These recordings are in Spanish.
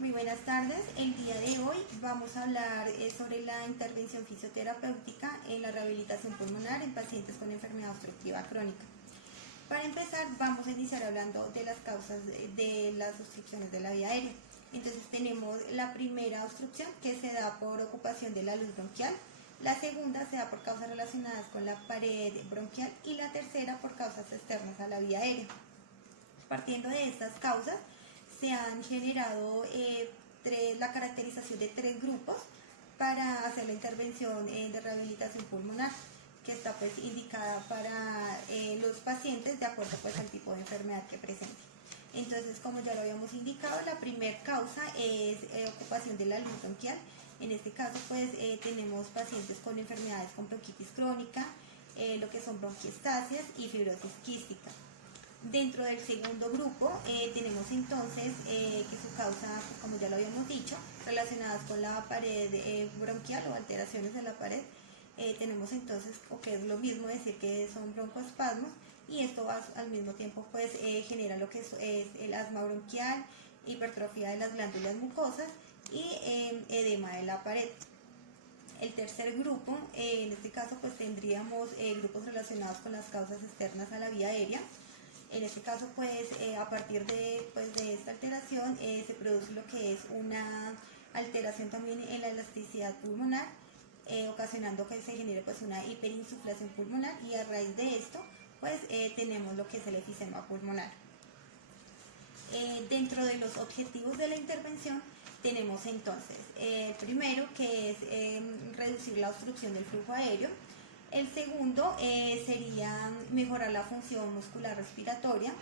Muy buenas tardes. El día de hoy vamos a hablar sobre la intervención fisioterapéutica en la rehabilitación pulmonar en pacientes con enfermedad obstructiva crónica. Para empezar, vamos a iniciar hablando de las causas de las obstrucciones de la vía aérea. Entonces tenemos la primera obstrucción que se da por ocupación de la luz bronquial, la segunda se da por causas relacionadas con la pared bronquial y la tercera por causas externas a la vía aérea. Partiendo de estas causas, se han generado la caracterización de 3 grupos para hacer la intervención de rehabilitación pulmonar, que está pues indicada para los pacientes de acuerdo pues al tipo de enfermedad que presenten. Entonces, como ya lo habíamos indicado, la primera causa es ocupación de la luz bronquial. En este caso pues tenemos pacientes con enfermedades con bronquitis crónica, lo que son bronquiectasias y fibrosis quística. Dentro del segundo grupo tenemos entonces que su causa, pues, como ya lo habíamos dicho, relacionadas con la pared bronquial o alteraciones en la pared, tenemos entonces, o que es lo mismo decir que son broncoespasmos, y esto al mismo tiempo pues genera lo que es el asma bronquial, hipertrofia de las glándulas mucosas y edema de la pared. El tercer grupo, en este caso pues tendríamos grupos relacionados con las causas externas a la vía aérea. En este caso, pues, a partir de esta alteración se produce lo que es una alteración también en la elasticidad pulmonar, ocasionando que se genere pues una hiperinsuflación pulmonar, y a raíz de esto, pues, tenemos lo que es el efisema pulmonar. Dentro de los objetivos de la intervención tenemos entonces, primero, que es reducir la obstrucción del flujo aéreo. El segundo sería mejorar la función muscular respiratoria.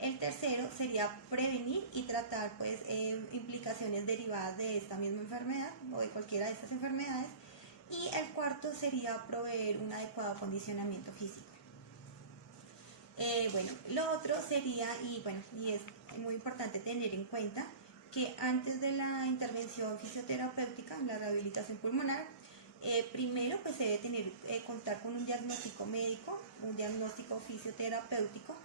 El tercero sería prevenir y tratar pues, implicaciones derivadas de esta misma enfermedad o de cualquiera de estas enfermedades. Y el cuarto sería proveer un adecuado acondicionamiento físico. Bueno, lo otro sería, y es muy importante tener en cuenta que antes de la intervención fisioterapeútica, la rehabilitación pulmonar, primero pues se debe contar con un diagnóstico médico, un diagnóstico fisioterapéutico,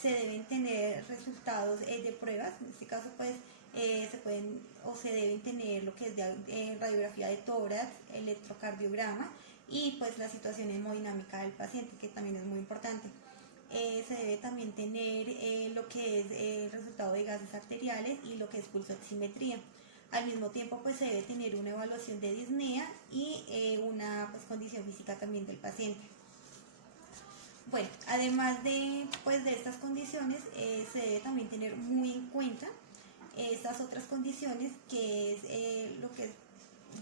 se deben tener resultados de pruebas. En este caso pues se deben tener lo que es radiografía de tórax, electrocardiograma y pues la situación hemodinámica del paciente, que también es muy importante. Se debe también tener lo que es el resultado de gases arteriales y lo que es pulsoximetría. Al mismo tiempo pues se debe tener una evaluación de disnea y una pues, condición física también del paciente. Bueno, además de estas condiciones, se debe también tener muy en cuenta estas otras condiciones, que es lo que es,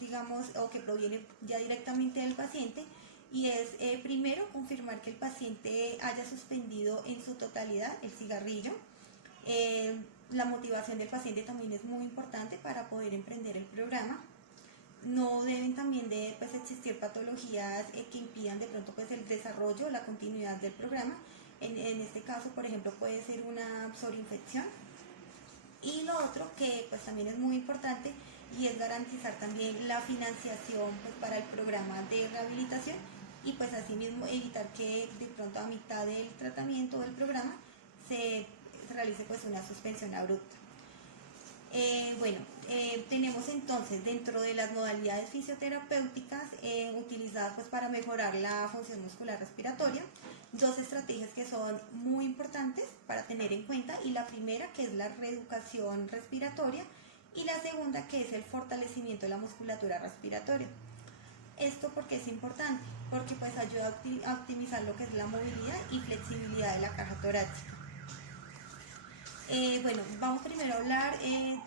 digamos, o que proviene ya directamente del paciente, y es primero confirmar que el paciente haya suspendido en su totalidad el cigarrillo. La motivación del paciente también es muy importante para poder emprender el programa. No deben también de existir patologías que impidan de pronto pues el desarrollo o la continuidad del programa. En este caso, por ejemplo, puede ser una psorinfección. Y lo otro que pues también es muy importante, y es garantizar también la financiación pues, para el programa de rehabilitación, y pues asimismo evitar que de pronto a mitad del tratamiento del programa se realice pues una suspensión abrupta. Tenemos entonces dentro de las modalidades fisioterapéuticas utilizadas pues para mejorar la función muscular respiratoria, 2 estrategias que son muy importantes para tener en cuenta, y la primera que es la reeducación respiratoria y la segunda que es el fortalecimiento de la musculatura respiratoria. Esto porque es importante, porque pues ayuda a optimizar lo que es la movilidad y flexibilidad de la caja torácica. Vamos primero a hablar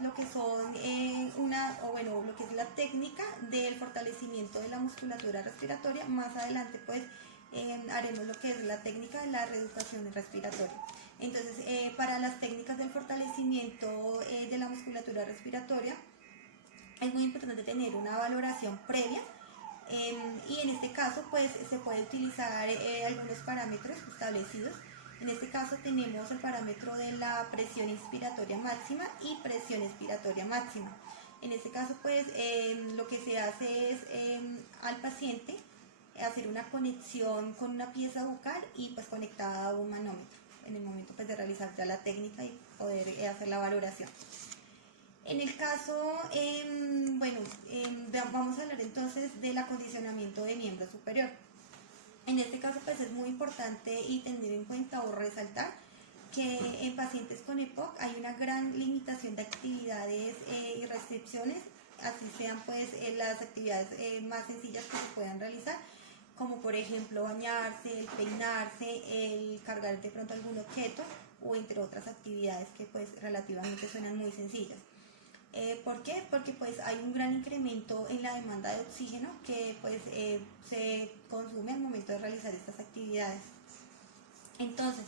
lo que son lo que es la técnica del fortalecimiento de la musculatura respiratoria. Más adelante pues haremos lo que es la técnica de la reeducación respiratoria. Entonces, para las técnicas del fortalecimiento de la musculatura respiratoria es muy importante tener una valoración previa. Y en este caso pues se puede utilizar algunos parámetros establecidos. En este caso tenemos el parámetro de la presión inspiratoria máxima y presión expiratoria máxima. En este caso pues lo que se hace es al paciente hacer una conexión con una pieza bucal y pues conectada a un manómetro en el momento pues, de realizar ya la técnica y poder hacer la valoración. En el caso, vamos a hablar entonces del acondicionamiento de miembro superior. En este caso, pues es muy importante y tener en cuenta o resaltar que en pacientes con EPOC hay una gran limitación de actividades y restricciones, así sean pues las actividades más sencillas que se puedan realizar, como por ejemplo bañarse, el peinarse, el cargar de pronto algún objeto o entre otras actividades que pues relativamente suenan muy sencillas. ¿Por qué? Porque pues hay un gran incremento en la demanda de oxígeno que pues se consume al momento de realizar estas actividades. Entonces,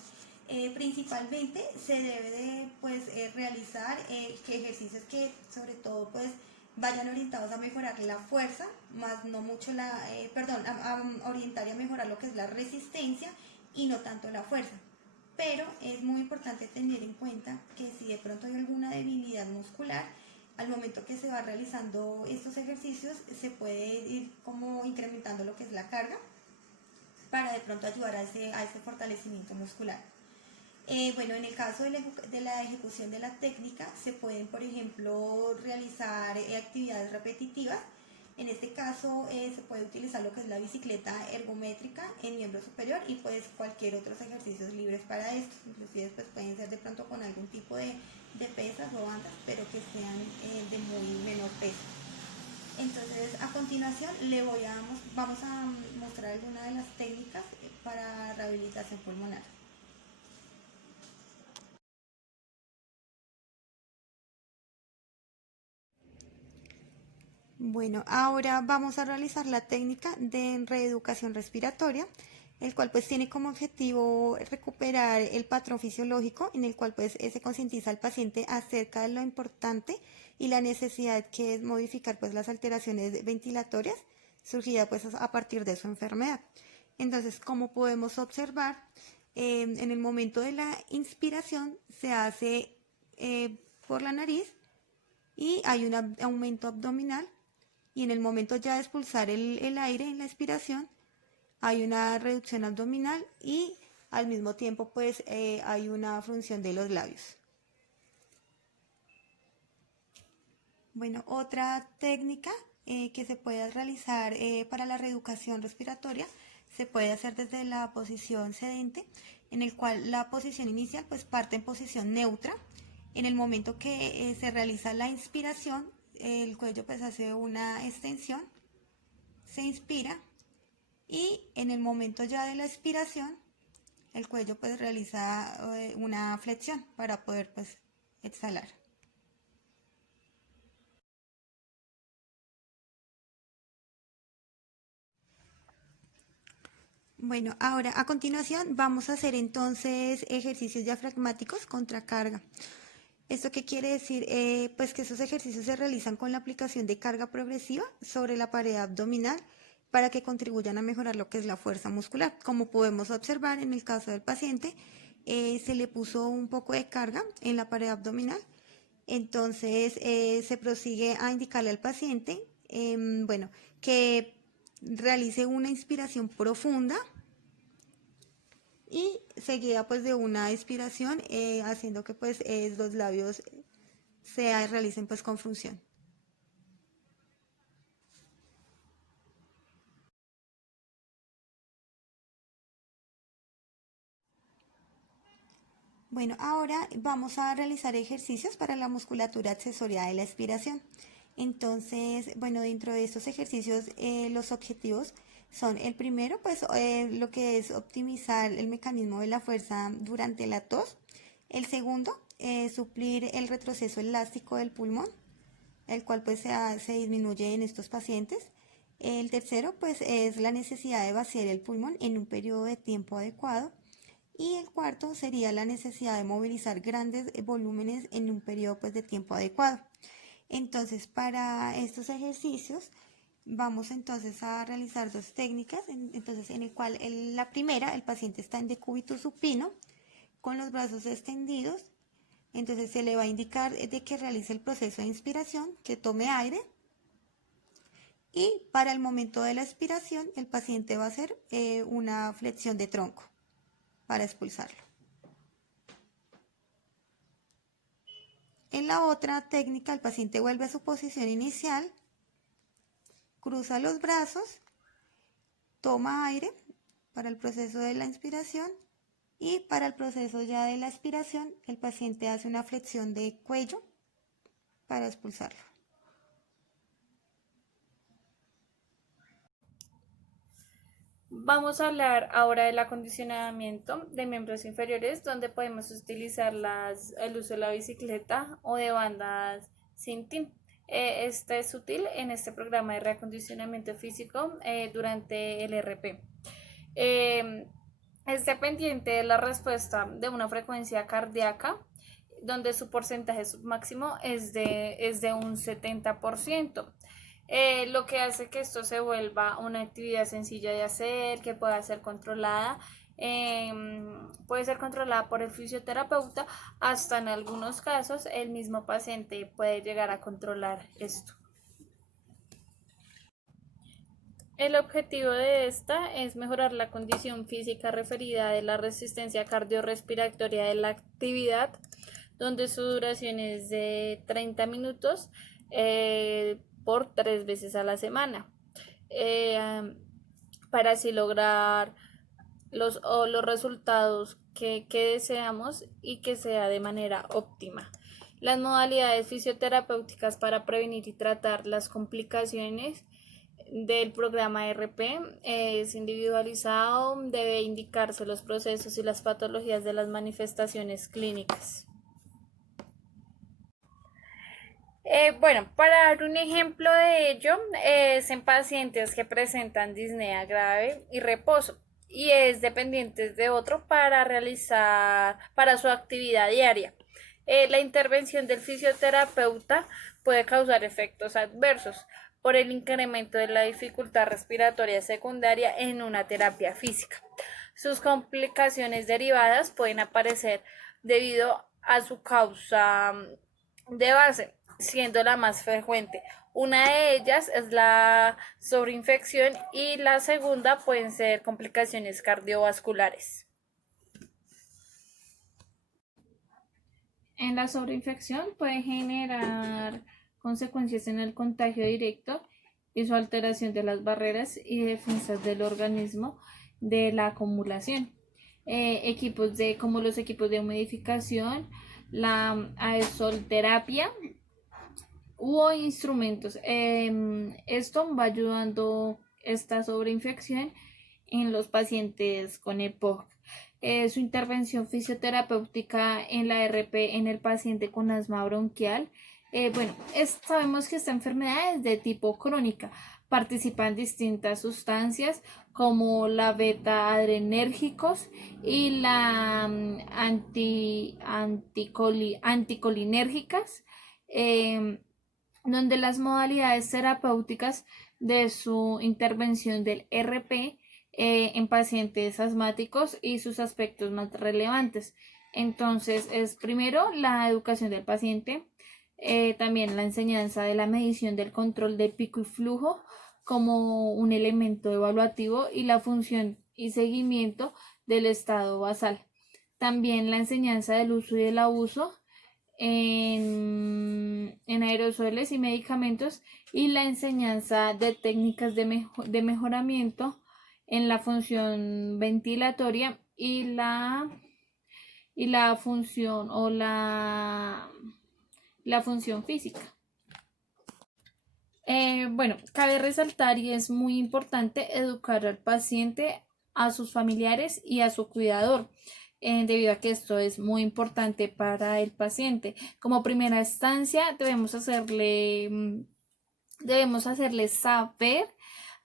principalmente se debe de pues realizar ejercicios que sobre todo pues vayan orientados a mejorar la fuerza, más no mucho a orientar y a mejorar lo que es la resistencia y no tanto la fuerza. Pero es muy importante tener en cuenta que si de pronto hay alguna debilidad muscular, al momento que se va realizando estos ejercicios se puede ir como incrementando lo que es la carga para de pronto ayudar a ese fortalecimiento muscular. En el caso de la ejecución de la técnica se pueden, por ejemplo, realizar actividades repetitivas. En este caso se puede utilizar lo que es la bicicleta ergométrica en miembro superior y pues cualquier otros ejercicios libres para esto. Inclusive pues pueden ser de pronto con algún tipo de pesas o bandas, pero que sean de muy menor peso. Entonces a continuación vamos a mostrar algunas de las técnicas para rehabilitación pulmonar. Bueno, ahora vamos a realizar la técnica de reeducación respiratoria, el cual pues tiene como objetivo recuperar el patrón fisiológico en el cual pues se concientiza al paciente acerca de lo importante y la necesidad que es modificar pues las alteraciones ventilatorias surgidas pues a partir de su enfermedad. Entonces, como podemos observar, en el momento de la inspiración se hace por la nariz y hay un aumento abdominal, y en el momento ya de expulsar el aire en la expiración hay una reducción abdominal y al mismo tiempo pues hay una fruncción de los labios. Bueno, otra técnica que se puede realizar para la reeducación respiratoria se puede hacer desde la posición sedente, en el cual la posición inicial pues parte en posición neutra. En el momento que se realiza la inspiración, el cuello pues hace una extensión, se inspira y en el momento ya de la expiración el cuello pues realiza una flexión para poder pues exhalar. Bueno, ahora a continuación vamos a hacer entonces ejercicios diafragmáticos contra carga. ¿Esto qué quiere decir? Pues que esos ejercicios se realizan con la aplicación de carga progresiva sobre la pared abdominal para que contribuyan a mejorar lo que es la fuerza muscular. Como podemos observar en el caso del paciente, se le puso un poco de carga en la pared abdominal. Entonces se prosigue a indicarle al paciente, que realice una inspiración profunda y seguida pues de una expiración, haciendo que pues los labios se realicen pues con fruncción. Bueno, ahora vamos a realizar ejercicios para la musculatura accesoria de la expiración. Entonces, bueno, dentro de estos ejercicios, los objetivos son el primero, pues lo que es optimizar el mecanismo de la fuerza durante la tos. El segundo, suplir el retroceso elástico del pulmón, el cual pues se disminuye en estos pacientes. El tercero, pues es la necesidad de vaciar el pulmón en un periodo de tiempo adecuado. Y el cuarto sería la necesidad de movilizar grandes volúmenes en un periodo pues, de tiempo adecuado. Entonces, para estos ejercicios vamos entonces a realizar dos técnicas, entonces en el cual la primera, el paciente está en decúbito supino con los brazos extendidos. Entonces se le va a indicar de que realice el proceso de inspiración, que tome aire, y para el momento de la expiración el paciente va a hacer una flexión de tronco para expulsarlo. En en la otra técnica, el paciente vuelve a su posición inicial, cruza los brazos, toma aire para el proceso de la inspiración y para el proceso ya de la expiración, el paciente hace una flexión de cuello para expulsarlo. Vamos a hablar ahora del acondicionamiento de miembros inferiores, donde podemos utilizar el uso de la bicicleta o de bandas sin tin. Este es útil en este programa de reacondicionamiento físico durante el RP. Es dependiente de la respuesta de una frecuencia cardíaca, donde su porcentaje máximo es de un 70%. Lo que hace que esto se vuelva una actividad sencilla de hacer, que pueda ser controlada. Puede ser controlada por el fisioterapeuta, hasta en algunos casos el mismo paciente puede llegar a controlar esto. El objetivo de esta es mejorar la condición física referida de la resistencia cardiorrespiratoria de la actividad, donde su duración es de 30 minutos por 3 veces a la semana, para así lograr los resultados que deseamos y que sea de manera óptima. Las modalidades fisioterapéuticas para prevenir y tratar las complicaciones del programa RP es individualizado, debe indicarse los procesos y las patologías de las manifestaciones clínicas. Bueno, para dar un ejemplo de ello, es en pacientes que presentan disnea grave y reposo, y es dependientes de otro para su actividad diaria. La intervención del fisioterapeuta puede causar efectos adversos por el incremento de la dificultad respiratoria secundaria en una terapia física. Sus complicaciones derivadas pueden aparecer debido a su causa de base, siendo la más frecuente. Una de ellas es la sobreinfección y la segunda pueden ser complicaciones cardiovasculares. En la sobreinfección puede generar consecuencias en el contagio directo y su alteración de las barreras y defensas del organismo de la acumulación. Como los equipos de humidificación, la aerosolterapia u instrumentos. Esto va ayudando esta sobreinfección en los pacientes con EPOC. Su intervención fisioterapéutica en la RP en el paciente con asma bronquial. Sabemos que esta enfermedad es de tipo crónica. Participan distintas sustancias como la beta-adrenérgicos y la anticolinérgicas, donde las modalidades terapéuticas de su intervención del RP en pacientes asmáticos y sus aspectos más relevantes. Entonces, es primero la educación del paciente, también la enseñanza de la medición del control de pico y flujo como un elemento evaluativo y la función y seguimiento del estado basal. También la enseñanza del uso y el abuso en aerosoles y medicamentos, y la enseñanza de técnicas de mejoramiento en la función ventilatoria y la función o la función física. Cabe resaltar y es muy importante educar al paciente, a sus familiares y a su cuidador, debido a que esto es muy importante para el paciente. Como primera instancia debemos hacerle saber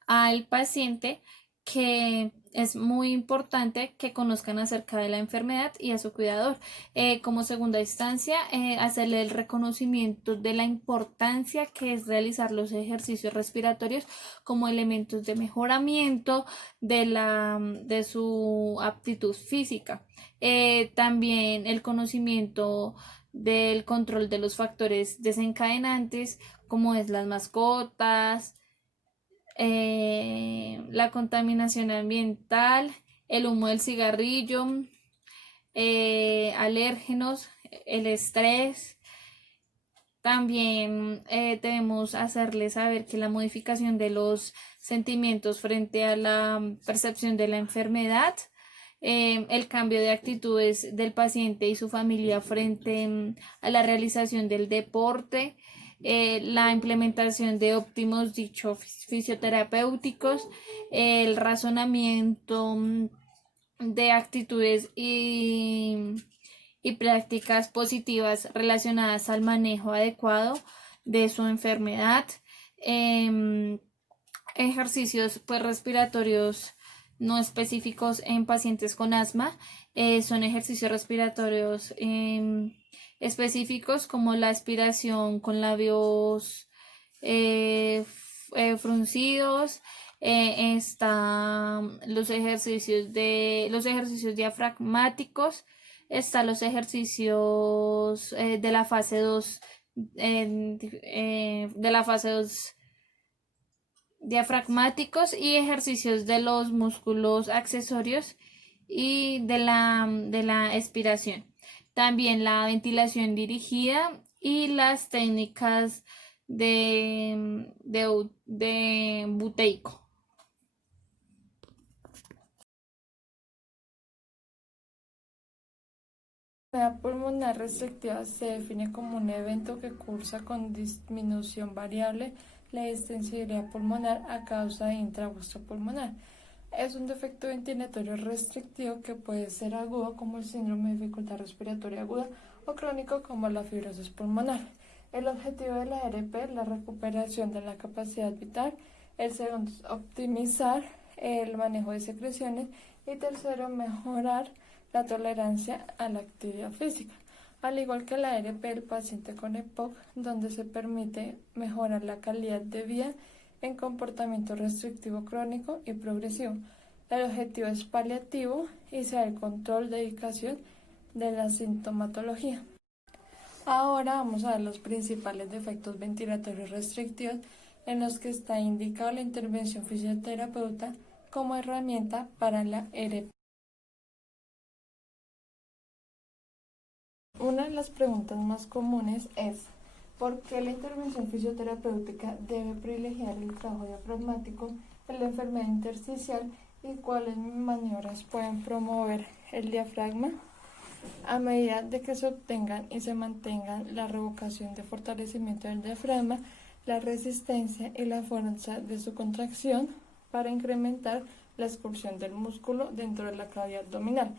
al paciente que es muy importante que conozcan acerca de la enfermedad y a su cuidador. Como segunda instancia, hacerle el reconocimiento de la importancia que es realizar los ejercicios respiratorios como elementos de mejoramiento de su aptitud física. También el conocimiento del control de los factores desencadenantes, como es las mascotas, la contaminación ambiental, el humo del cigarrillo, alérgenos, el estrés, También debemos hacerles saber que la modificación de los sentimientos frente a la percepción de la enfermedad, el cambio de actitudes del paciente y su familia frente a la realización del deporte, la implementación de óptimos dichos fisioterapéuticos, el razonamiento de actitudes y prácticas positivas relacionadas al manejo adecuado de su enfermedad, em, ejercicios pues respiratorios no específicos en pacientes con asma, son ejercicios respiratorios específicos como la aspiración con labios fruncidos, están los ejercicios diafragmáticos, están los ejercicios de la fase 2 de la fase 2 diafragmáticos y ejercicios de los músculos accesorios y de la expiración. También la ventilación dirigida y las técnicas de buteico. La enfermedad pulmonar restrictiva se define como un evento que cursa con disminución variable la distensibilidad pulmonar a causa de intragusto pulmonar. Es un defecto ventilatorio restrictivo que puede ser agudo como el síndrome de dificultad respiratoria aguda o crónico como la fibrosis pulmonar. El objetivo de la ARP es la recuperación de la capacidad vital. El segundo es optimizar el manejo de secreciones y tercero mejorar la tolerancia a la actividad física. Al igual que la ARP del paciente con EPOC, donde se permite mejorar la calidad de vida en comportamiento restrictivo crónico y progresivo. El objetivo es paliativo y se da el control de dedicación de la sintomatología. Ahora vamos a ver los principales defectos ventilatorios restrictivos en los que está indicada la intervención fisioterapeuta como herramienta para la ERP. Una de las preguntas más comunes es ¿por qué la intervención fisioterapéutica debe privilegiar el trabajo diafragmático en la enfermedad intersticial y cuáles maniobras pueden promover el diafragma? A medida de que se obtengan y se mantengan la revocación de fortalecimiento del diafragma, la resistencia y la fuerza de su contracción para incrementar la expulsión del músculo dentro de la cavidad abdominal.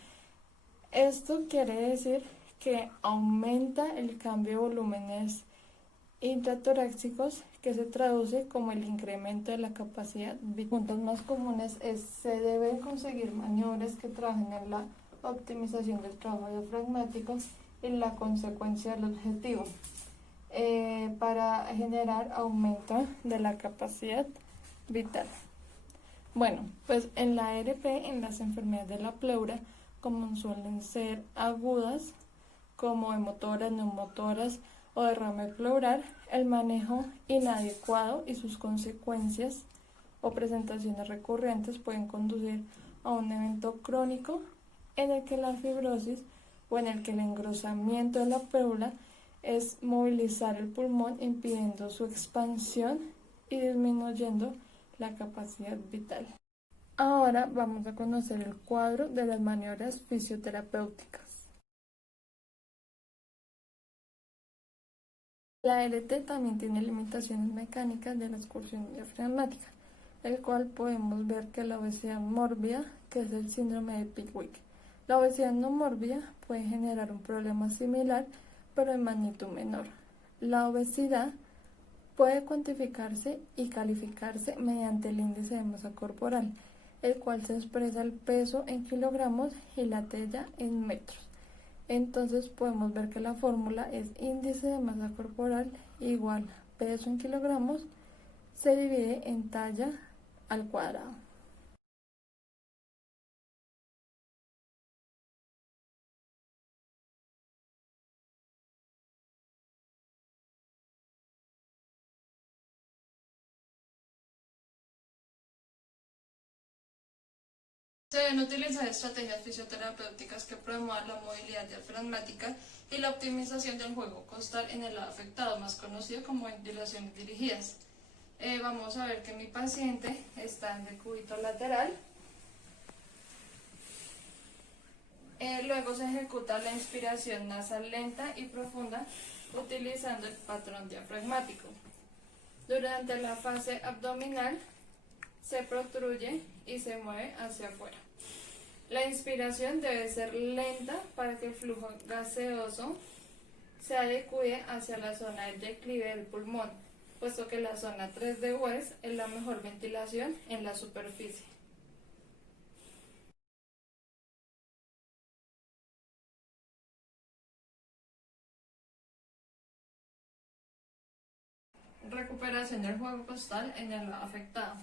Esto quiere decir que aumenta el cambio de volúmenes intratorácicos que se traduce como el incremento de la capacidad. Puntos más comunes es se deben conseguir maniobras que trabajen en la optimización del trabajo diafragmático y la consecuencia del objetivo para generar aumento de la capacidad vital. Bueno, pues en la ARP, en las enfermedades de la pleura, como suelen ser agudas, como emotoras, neumotoras o derrame pleural, el manejo inadecuado y sus consecuencias o presentaciones recurrentes pueden conducir a un evento crónico en el que la fibrosis o en el que el engrosamiento de la pleura es movilizar el pulmón impidiendo su expansión y disminuyendo la capacidad vital. Ahora vamos a conocer el cuadro de las maniobras fisioterapéuticas. La ART también tiene limitaciones mecánicas de la excursión diafragmática, el cual podemos ver que la obesidad mórbida, que es el síndrome de Pickwick. La obesidad no mórbida puede generar un problema similar, pero en magnitud menor. La obesidad puede cuantificarse y calificarse mediante el índice de masa corporal, el cual se expresa el peso en kilogramos y la talla en metros. Entonces podemos ver que la fórmula es índice de masa corporal igual peso en kilogramos se divide en talla al cuadrado. Se deben utilizar estrategias fisioterapéuticas que promuevan la movilidad diafragmática y la optimización del juego costal en el lado afectado, más conocido como ventilaciones dirigidas. Vamos a ver que mi paciente está en decúbito lateral. Luego se ejecuta la inspiración nasal lenta y profunda utilizando el patrón diafragmático. Durante la fase abdominal se protruye y se mueve hacia afuera. La inspiración debe ser lenta para que el flujo gaseoso se adecue hacia la zona del declive del pulmón, puesto que la zona 3 de West es la mejor ventilación en la superficie. Recuperación del juego costal en el lado afectado.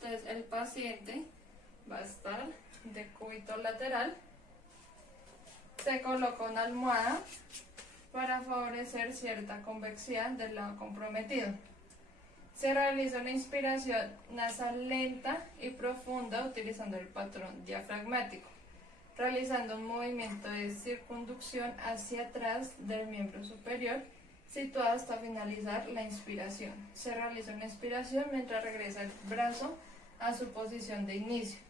Entonces el paciente va a estar de cúbito lateral, se coloca una almohada para favorecer cierta convexidad del lado comprometido. Se realiza una inspiración nasal lenta y profunda utilizando el patrón diafragmático, realizando un movimiento de circunducción hacia atrás del miembro superior, situado hasta finalizar la inspiración. Se realiza una inspiración mientras regresa el brazo a su posición de inicio.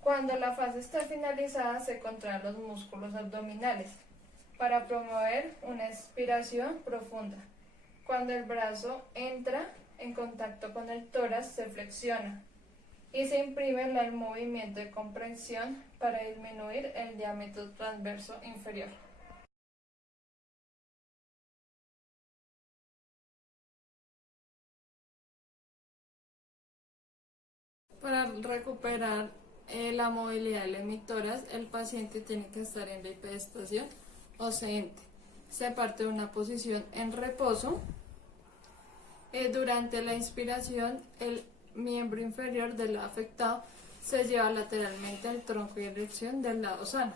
Cuando la fase está finalizada, se contraen los músculos abdominales para promover una expiración profunda. Cuando el brazo entra en contacto con el tórax, se flexiona y se imprime el movimiento de compresión para disminuir el diámetro transverso inferior. Para recuperar la movilidad del hemitórax, el paciente tiene que estar en la bipedestación o sedente. Se parte de una posición en reposo. Durante la inspiración, el miembro inferior del lado afectado se lleva lateralmente al tronco y erección del lado sano.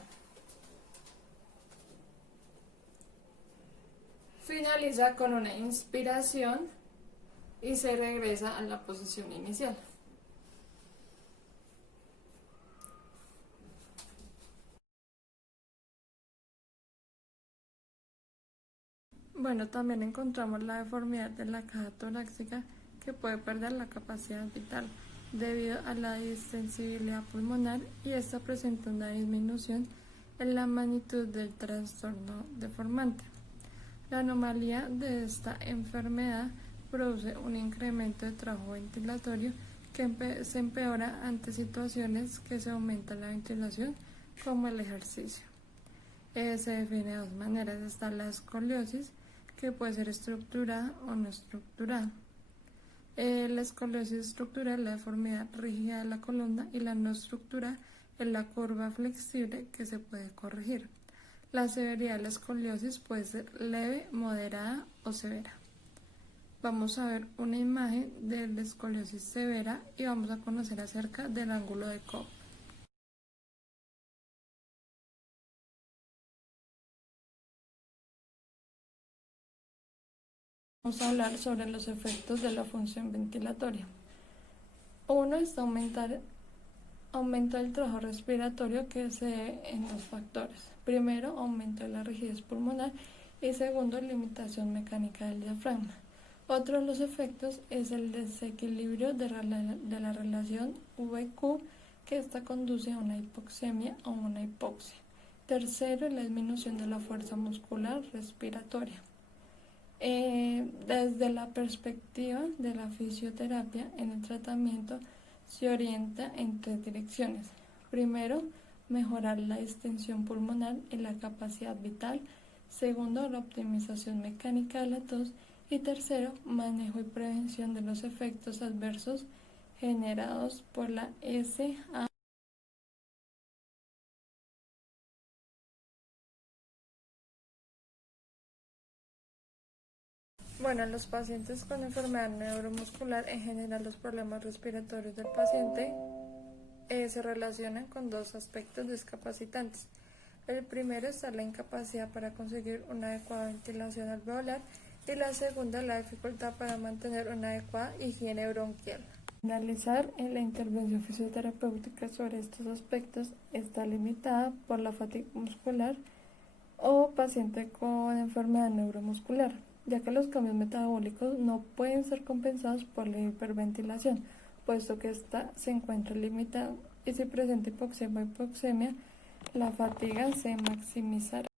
Finaliza con una inspiración y se regresa a la posición inicial. Bueno, también encontramos la deformidad de la caja torácica, que puede perder la capacidad vital debido a la distensibilidad pulmonar, y esta presenta una disminución en la magnitud del trastorno deformante. La anomalía de esta enfermedad produce un incremento de trabajo ventilatorio que se empeora ante situaciones que se aumenta la ventilación, como el ejercicio. Se define de dos maneras. Está la escoliosis, que puede ser estructurada o no estructurada. La escoliosis estructural es la deformidad rígida de la columna, y la no estructurada es la curva flexible que se puede corregir. La severidad de la escoliosis puede ser leve, moderada o severa. Vamos a ver una imagen de la escoliosis severa y vamos a conocer acerca del ángulo de Cobb. Vamos a hablar sobre los efectos de la función ventilatoria. Uno es aumento del trabajo respiratorio, que se debe en dos factores. Primero, aumento de la rigidez pulmonar, y segundo, limitación mecánica del diafragma. Otro de los efectos es el desequilibrio de la relación V-Q, que esta conduce a una hipoxemia o una hipoxia. Tercero, la disminución de la fuerza muscular respiratoria. Desde la perspectiva de la fisioterapia, en el tratamiento se orienta en tres direcciones. Primero, mejorar la distensión pulmonar y la capacidad vital. Segundo, la optimización mecánica de la tos. Y tercero, manejo y prevención de los efectos adversos generados por la SA. Bueno, en los pacientes con enfermedad neuromuscular, en general los problemas respiratorios del paciente se relacionan con dos aspectos discapacitantes. El primero es la incapacidad para conseguir una adecuada ventilación alveolar, y la segunda, la dificultad para mantener una adecuada higiene bronquial. Analizar en la intervención fisioterapéutica sobre estos aspectos está limitada por la fatiga muscular o paciente con enfermedad neuromuscular, ya que los cambios metabólicos no pueden ser compensados por la hiperventilación, puesto que ésta se encuentra limitada y si presenta hipoxemia o hipoxemia, la fatiga se maximizará.